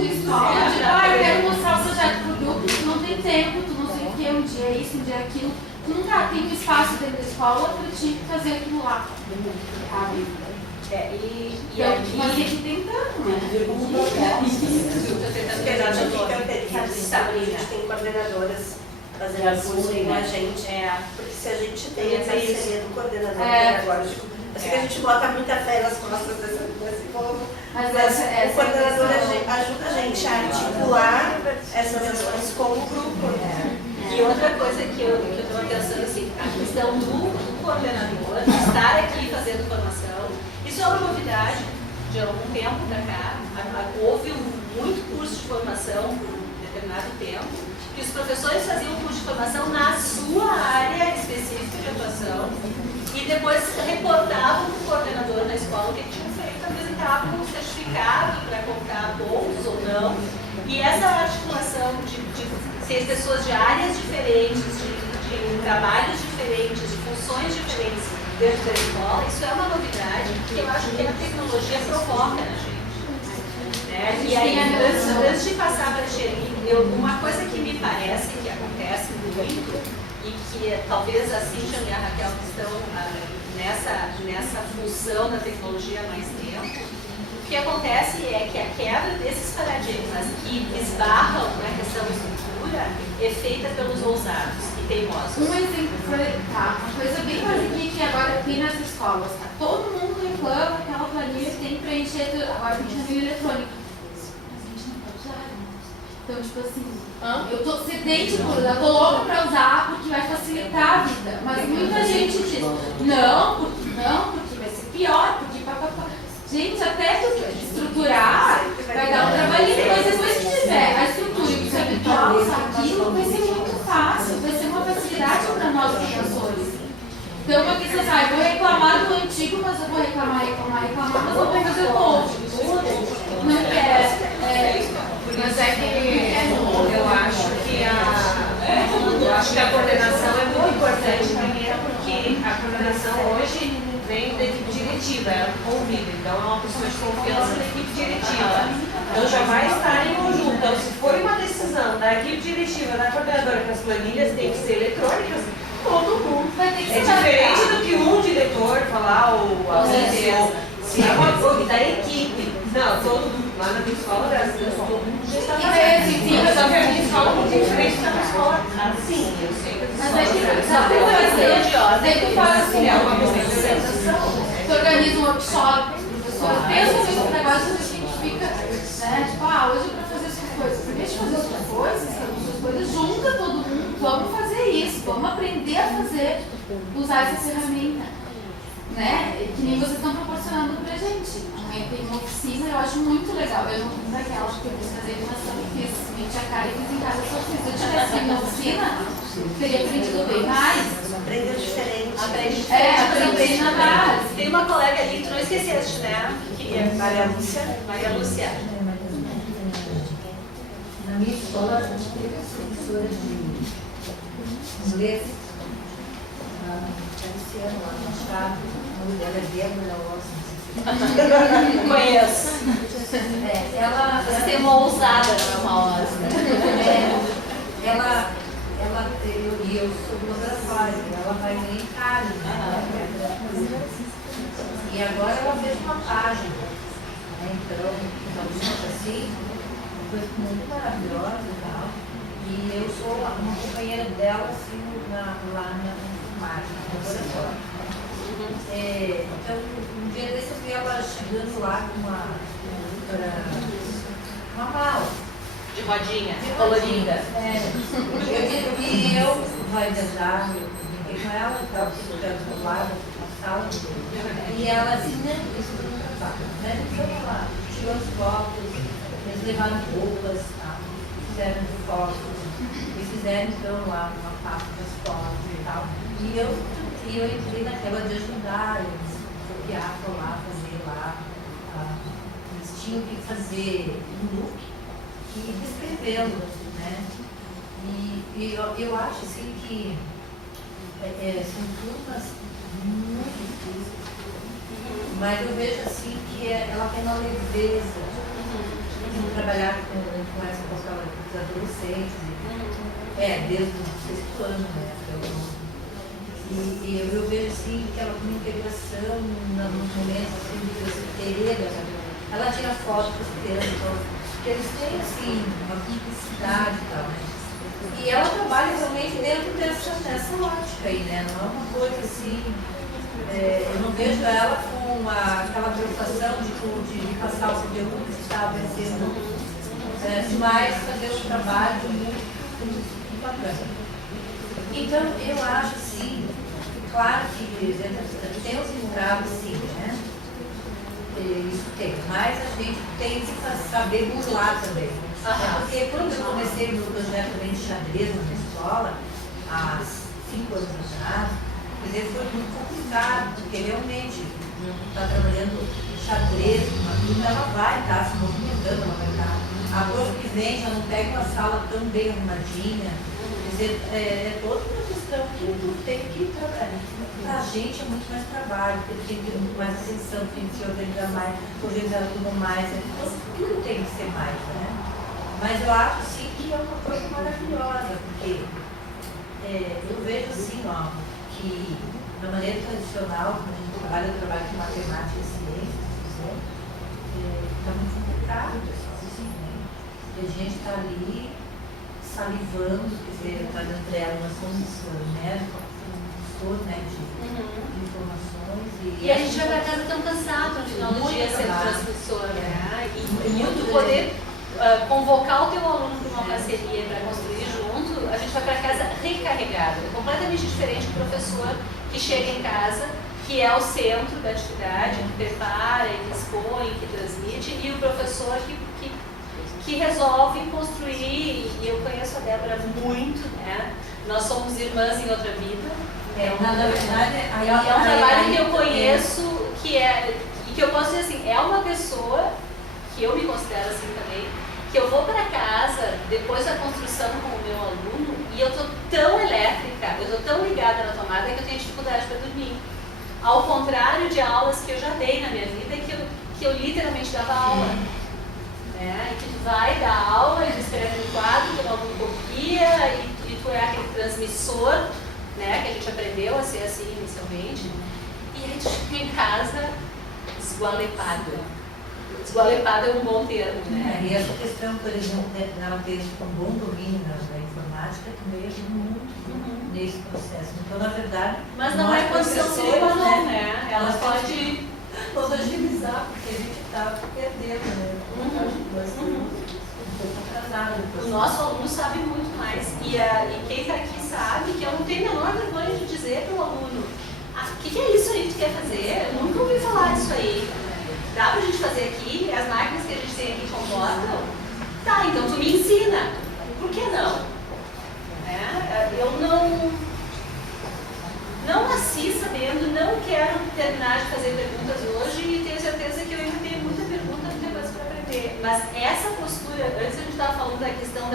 de escola, tipo, eu quero mostrar o projeto pro grupo, tu não tem tempo, tu não sei o que, um dia é isso, um dia é aquilo. Tu nunca tem um espaço dentro da escola pra te fazer aquilo lá, sabe? Então, mas tem que ir tentando, né? Apesar de que a gente tem coordenadoras fazendo curso com a gente, porque se a gente tem essa parceria do coordenador pedagógico, assim que a gente bota muita fé nas costas desse povo, mas o coordenador ajuda a gente a articular essas ações como grupo, né? E outra coisa que eu estou pensando assim, a questão do coordenador estar aqui fazendo formação, isso é uma novidade de algum tempo para cá. Houve muito curso de formação por um determinado tempo, que os professores faziam um curso de formação na sua área específica de atuação e depois reportavam para o coordenador na escola o que tinham feito, apresentavam um certificado para comprar pontos ou não. E essa articulação de ser pessoas de áreas diferentes, de trabalhos diferentes, de funções diferentes dentro da escola, isso é uma novidade que eu acho que a tecnologia provoca na gente. Né? E aí, antes de passar para a Xeri, uma coisa que me parece que acontece muito, e que talvez a Cíntia e a Raquel estão nessa função da tecnologia há mais tempo, o que acontece é que a quebra desses paradigmas que esbarram na questão da estrutura é feita pelos ousados e teimosos. Um exemplo, uma coisa bem básica que agora tem nas escolas, tá? Todo mundo reclama que aquela planilha tem que preencher tudo. Agora a gente já viu eletrônica. Mas a gente não pode usar. Então, tipo assim, eu tô sedente por usar, tô louca pra usar porque vai facilitar a vida. Mas muita gente diz, não, porque vai ser pior, porque papapá. Gente, até estruturar vai dar um trabalhinho, mas depois que tiver a estrutura e que se habituar a usar aquilo, vai ser muito fácil, vai ser uma facilidade para nós professores. Então, uma questão assim, eu vou reclamar do antigo, mas eu vou reclamar, mas eu vou fazer o novo. Não quero. Mas é que eu acho que a coordenação é muito importante, primeiro porque a coordenação hoje vem da equipe diretiva, ela convida, então é uma pessoa de confiança da equipe diretiva. Então já vai estar em conjunto. Então, se for uma decisão da equipe diretiva, da coordenadora, que as planilhas têm que ser eletrônicas, todo mundo vai ter que ser diferente do que um diretor falar ou a se é uma coisa da equipe. Não, todo mundo lá na minha escola, graças a Deus, todo mundo já está fazendo. Só que a minha escola é muito diferente da minha escola. Sim, eu sei que mas é que sabe o que vai ser? Daí tu faz assim, é uma questão de orientação. tu organiza um workshop, os professores pensam nesse negócio, a gente fica, né? Tipo, hoje é pra fazer essas coisas. Por vez de fazer outras coisas, junta todo mundo, vamos fazer isso, vamos aprender a fazer, usar essa ferramenta. Né? Que nem vocês estão proporcionando pra gente. Amanhã tem uma oficina, eu acho muito legal. Eu não fiz aquela que eu quis fazer animação e fiz, meti a cara e fiz em casa só fiz. Se eu tivesse feito na oficina, teria aprendido bem mais. Aprendeu diferente. Aprendi na base. Tem uma colega ali, tu não esqueceste, né? Que é Maria Lúcia. Maria Lúcia. Na minha escola, teve professora de inglês, esse ano lá no Estado, o nome dela é Débora Osmo. Conheço. Ela Você tem uma ousada, não é uma osa. eu sou fotografária, ela vai em Itália, e agora ela fez uma página, né? Então, assim, foi muito maravilhosa e tal, e eu sou uma companheira dela, assim, lá na máquina, no laboratório. Então, um dia desse eu vi ela chegando lá com uma mala. De rodinha, colorida. E eu vai viajar, eu brinquei com ela, estava do lado, na sala, e ela assim, né, isso não trabalho, né, então ela tirou as fotos, eles levaram roupas, tá? Fizeram fotos, e fizeram então lá uma parte das fotos e tal, e eu entrei naquela de ajudar eles, copiar, colar, fazer lá, eles tinham que fazer um look e descrevê-lo, né? E eu acho assim que são turmas muito difíceis, mas eu vejo assim que ela tem uma leveza, como trabalhar com essa questão dos adolescentes, desde o sexto ano, né? E eu vejo assim que ela com integração nos momentos assim, de festeira, ela tira foto dos crianças, que eles têm assim, uma cumplicidade e tal, né? E ela trabalha realmente dentro dessa ótica aí, né? Não é uma coisa assim, eu não vejo ela com aquela preocupação de passar o conteúdo que está aparecendo, mas fazer um trabalho muito bacana. Então, eu acho assim, claro que tem os entraves sim, né? Isso tem, mas a gente tem que saber burlar também. Porque quando eu comecei o meu projeto também de xadrez na escola, há 5 anos atrás, foi muito complicado, porque realmente está trabalhando xadrez, uma turma, ela vai estar se movimentando, ela vai estar. A prof que vem já não pega uma sala tão bem arrumadinha. Quer dizer, é toda uma questão que tu tem que trabalhar. Para a gente é muito mais trabalho, porque tem que ter muito mais atenção, tem que se organizar mais, organizar tudo mais, tudo tem que ser mais, né? Mas eu acho sim que é uma coisa maravilhosa, porque eu vejo assim, ó, que da maneira tradicional, quando a gente trabalha, eu trabalho com matemática e ciência, está muito complicado, pessoal, assim, né? E a gente está ali salivando, quer dizer, está dentro dela, nós somos médicos, né, de informações. E a gente vai para casa tão cansado no final do dia sendo transmissor, né? E muito poder convocar o teu aluno para uma parceria, para construir junto, a gente vai para casa recarregado. É completamente diferente do professor que chega em casa, que é o centro da atividade, que prepara, que expõe, que transmite, e o professor que resolve construir. E eu conheço a Débora muito, né? Nós somos irmãs em outra vida. É um trabalho que eu conheço, e que eu posso dizer assim, é uma pessoa que eu me considero assim também, que eu vou para casa depois da construção com o meu aluno e eu tô tão elétrica, eu tô tão ligada na tomada que eu tenho dificuldade para dormir. Ao contrário de aulas que eu já dei na minha vida, que eu literalmente dava aula. Né? E que tu vai dar aula, e tu escreve no quadro, tu aluno copia, e tu é aquele transmissor, né, que a gente aprendeu a ser assim inicialmente, e aí tu chega em casa esgualepada. Esgualepada é um bom termo, né? E essa questão, por exemplo, ela ter um bom domínio da informática também ajuda muito nesse processo. Então, na verdade, mas não é condição sine qua non, né? Ela pode nos agilizar, porque a gente está perdendo, né? Um pouco atrasado. O nosso aluno sabe muito mais. E quem está aqui sabe que eu não tenho a menor vergonha de dizer para o aluno: o que é isso aí que tu quer fazer? Eu nunca ouvi falar disso aí. Dá pra gente fazer aqui? As máquinas que a gente tem aqui comportam? Tá, então tu me ensina. Por que não? Eu não nasci sabendo, não quero terminar de fazer perguntas hoje e tenho certeza que eu ainda tenho muita pergunta, muita coisa para aprender. Mas essa postura, antes a gente estava falando da questão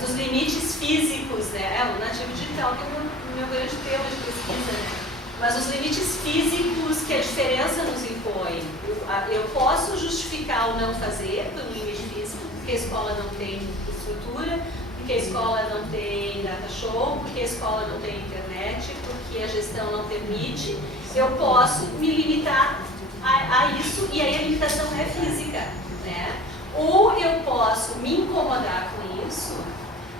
dos limites físicos, né? O nativo digital que é o meu grande tema de pesquisa, né? Mas os limites físicos que a diferença nos impõe. Eu posso justificar o não fazer pelo limite físico, porque a escola não tem estrutura, porque a escola não tem data show, porque a escola não tem internet, porque a gestão não permite. Eu posso me limitar a isso, e aí a limitação é física, né? Ou eu posso me incomodar com isso,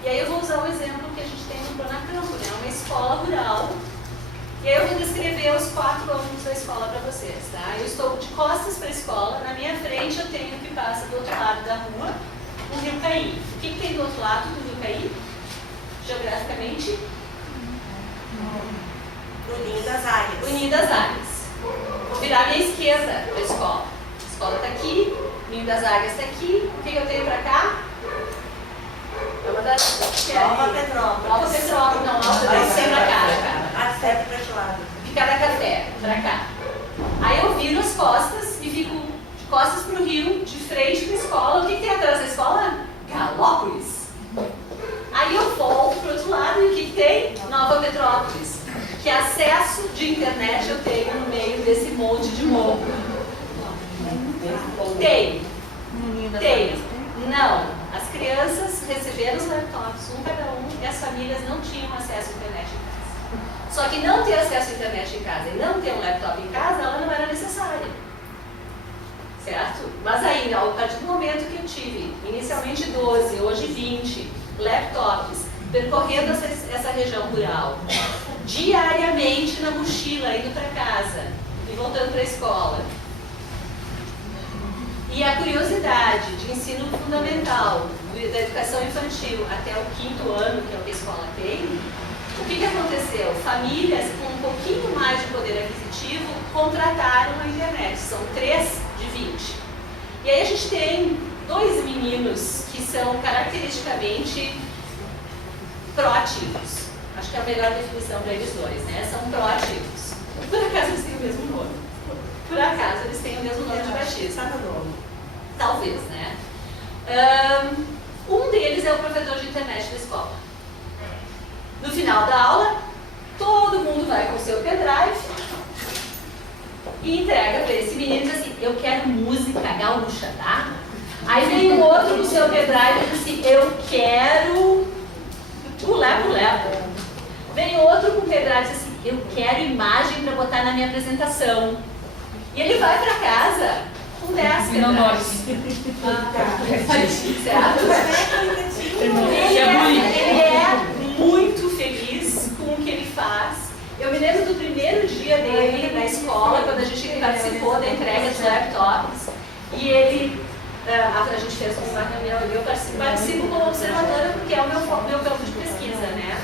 e aí eu vou usar o exemplo que a gente tem no Pronacampo, né? Uma escola rural. E aí eu vou descrever os 4 alunos da escola para vocês, tá? Eu estou de costas para a escola, na minha frente eu tenho o que passa do outro lado da rua, o Rio Caí. O que tem do outro lado do Rio Caí? Geograficamente? O Ninho das Águias. O Ninho das Águias. Vou virar à minha esquerda para a escola. A escola está aqui, o Ninho das Águias está aqui. O que eu tenho para cá? É uma das... Nova Petrópolis. Nova Petrópolis, não, Nova Petrópolis tem para cá. Até para este lado. Picada Café, para cá. Aí eu viro as costas e fico de costas para o rio, de frente para a escola. O que tem atrás da escola? Galópolis. Aí eu volto para o outro lado e o que tem? Nova Petrópolis. Que acesso de internet eu tenho no meio desse monte de morro? Tenho. não ter um laptop em casa, ela não era necessária. Certo? Mas aí, a partir do momento que eu tive, inicialmente 12, hoje 20 laptops, percorrendo essa região rural, diariamente na mochila, indo para casa e voltando para a escola. E a curiosidade de ensino fundamental, da educação infantil até o 5º ano, que é o que a escola tem, o que aconteceu? Famílias com um pouquinho mais de poder aquisitivo contrataram a internet, são 3 de 20. E aí a gente tem 2 meninos que são caracteristicamente proativos. Acho que é a melhor definição para eles dois, né? São proativos. Por acaso eles têm o mesmo nome? Por acaso eles têm o mesmo nome de batismo? Talvez, né? Um deles é o provedor de internet da escola. No final da aula, todo mundo vai com o seu pendrive e entrega para esse menino e diz assim, eu quero música gaúcha, tá? Aí vem um outro com o seu pendrive e diz assim, eu quero o lepo-lepo. Vem outro com o pendrive e diz assim, eu quero imagem para botar na minha apresentação. E ele vai para casa com 10 pendrives. Certo? Ele é muito feliz com o que ele faz. Eu me lembro do primeiro dia dele na escola, quando a gente participou da entrega dos laptops. E ele, a gente fez uma reunião, eu participo como observadora porque é o meu campo de pesquisa, né?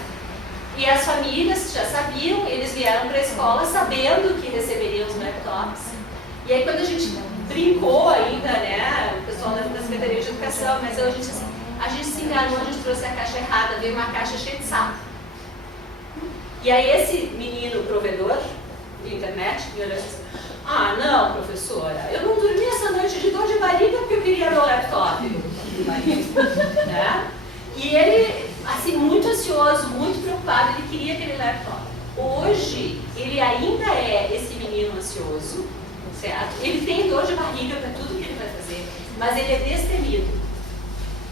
E as famílias já sabiam, eles vieram para a escola sabendo que receberiam os laptops. E aí quando a gente brincou ainda, né, o pessoal da Secretaria de Educação, mas a gente assim, a gente se enganou, a gente trouxe a caixa errada, veio uma caixa cheia de sapo. E aí esse menino provedor de internet me olhou assim, ah não, professora, eu não dormi essa noite de dor de barriga porque eu queria meu laptop. Né? E ele, assim, muito ansioso, muito preocupado, ele queria aquele laptop. Hoje, ele ainda é esse menino ansioso, certo? Ele tem dor de barriga para tudo que ele vai fazer, mas ele é destemido.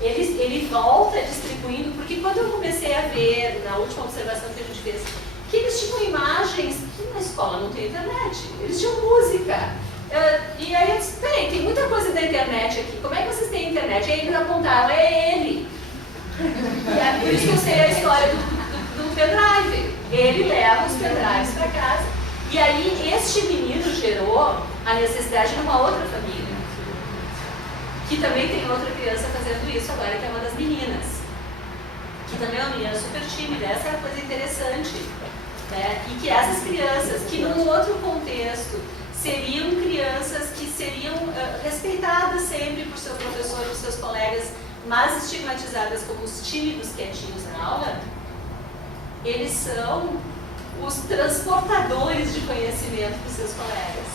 Ele volta distribuindo, porque quando eu comecei a ver, na última observação que a gente fez, que eles tinham imagens, que na escola não tem internet, eles tinham música. E aí eu disse, tem muita coisa da internet aqui, como é que vocês têm internet? E aí eles apontaram, é ele. E é por isso que eu sei a história do pendrive. Ele leva os pendrives para casa. E aí este menino gerou a necessidade de uma outra família, que também tem outra criança fazendo isso agora, que é uma das meninas, que também é uma menina super tímida. Essa é a coisa interessante, né? E que essas crianças, que num outro contexto seriam crianças que seriam respeitadas sempre por seu professor e por seus colegas, mas estigmatizadas como os tímidos quietinhos na aula, eles são os transportadores de conhecimento para os seus colegas,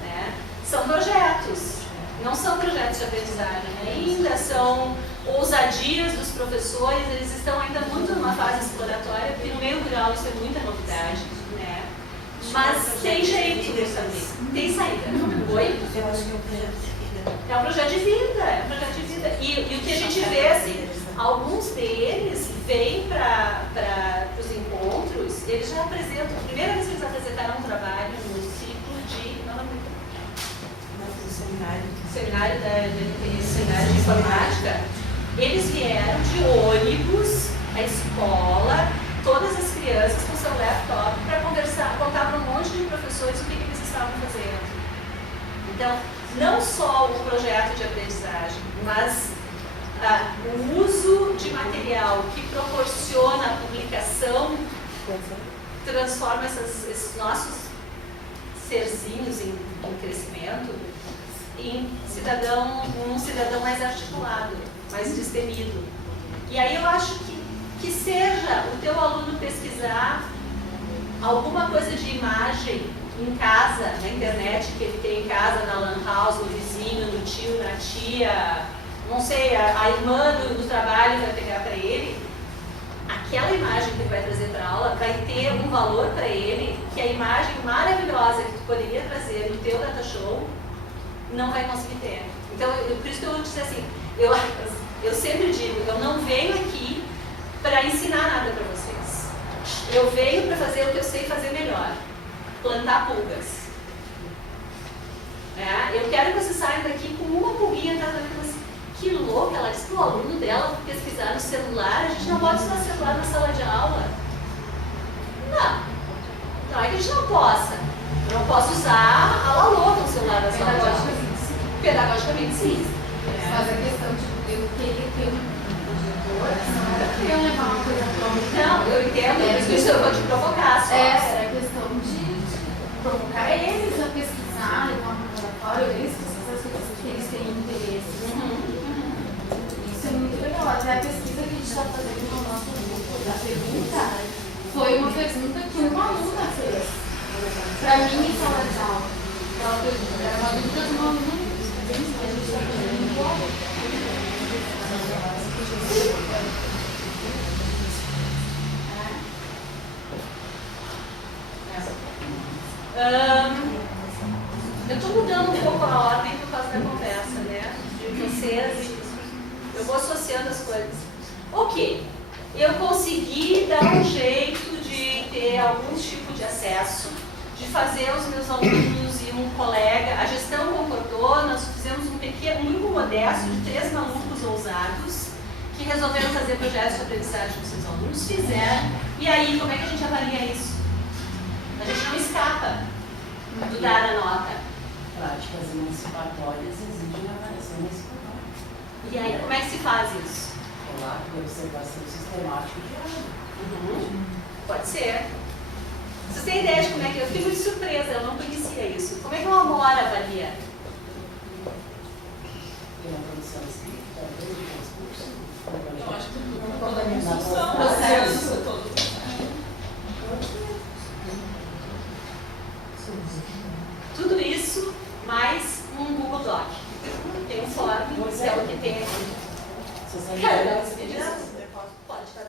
né? São projetos. Não são projetos de aprendizagem, ainda são ousadias dos professores, eles estão ainda muito numa fase exploratória, porque no meio rural isso é muita novidade, né? Mas tem jeito também, tem saída. Oi? Eu acho que é um projeto de vida. É um projeto de vida, é um projeto de vida. E o que a gente vê, assim, alguns deles vêm para os encontros, eles já apresentam, a primeira vez que eles apresentaram um trabalho no ciclo de... seminário de informática, eles vieram de ônibus, a escola, todas as crianças com seu laptop para conversar, contar para um monte de professores o que eles estavam fazendo. Então, não só o projeto de aprendizagem, mas o uso de material que proporciona a publicação transforma esses nossos serzinhos em crescimento em um cidadão mais articulado, mais destemido. E aí eu acho que seja o teu aluno pesquisar alguma coisa de imagem em casa, na internet, que ele tem em casa, na lan house, no vizinho, no tio, na tia, não sei, a irmã do trabalho vai pegar para ele. Aquela imagem que ele vai trazer para a aula vai ter um valor para ele, que a imagem maravilhosa que tu poderia trazer no teu data show não vai conseguir ter. Então, por isso que eu vou dizer assim, eu sempre digo, eu não venho aqui para ensinar nada para vocês. Eu venho para fazer o que eu sei fazer melhor. plantar pulgas. Eu quero que vocês saiam daqui com uma pulguinha atrás da cabeça. Que louca, ela disse que o aluno dela foi pesquisar no celular. A gente não pode usar celular na sala de aula. Não é que a gente não possa. Eu não posso usar a la louca o celular na sala de aula. Pedagogicamente, sim. Mas a questão de eu querer ter um diretor, não era que eu levar uma coisa pronta. Não, eu entendo, por isso eu vou te provocar só. Era a questão de provocar eles a pesquisar, levar um laboratório, eles pesquisar as coisas que eles têm interesse. Isso é muito legal. Até a pesquisa que a gente está fazendo no nosso grupo da pergunta foi uma pergunta que uma aluna fez para mim em sala de aula. Aquela pergunta era uma dúvida de uma aluna. A gente está fazendo igual. Eu estou mudando um pouco a ordem por causa da conversa, né? De vocês. Eu vou associando as coisas. Ok, eu consegui dar um jeito de ter algum tipo de acesso, de fazer os meus alunos e um colega, a gestão concordou, nós fizemos um grupo modesto de 3 malucos ousados que resolveram fazer projetos de aprendizagem com seus alunos, fizeram, e aí como é que a gente avalia isso? A gente não escapa do dar a nota. Práticas emancipatórias exigem avaliação emancipatória. E aí como é que se faz isso? Lá, de observação sistemática diária. Pode ser. Vocês têm ideia de como é que eu fiquei muito surpresa, eu não conhecia isso. Como é que uma Amora avalia? Pela produção escrita, desde o discurso. Eu acho que toda a discussão, processo todo. Tudo isso mais um Google Doc. Tem um fórum, que é o que tem aqui. Sociedade.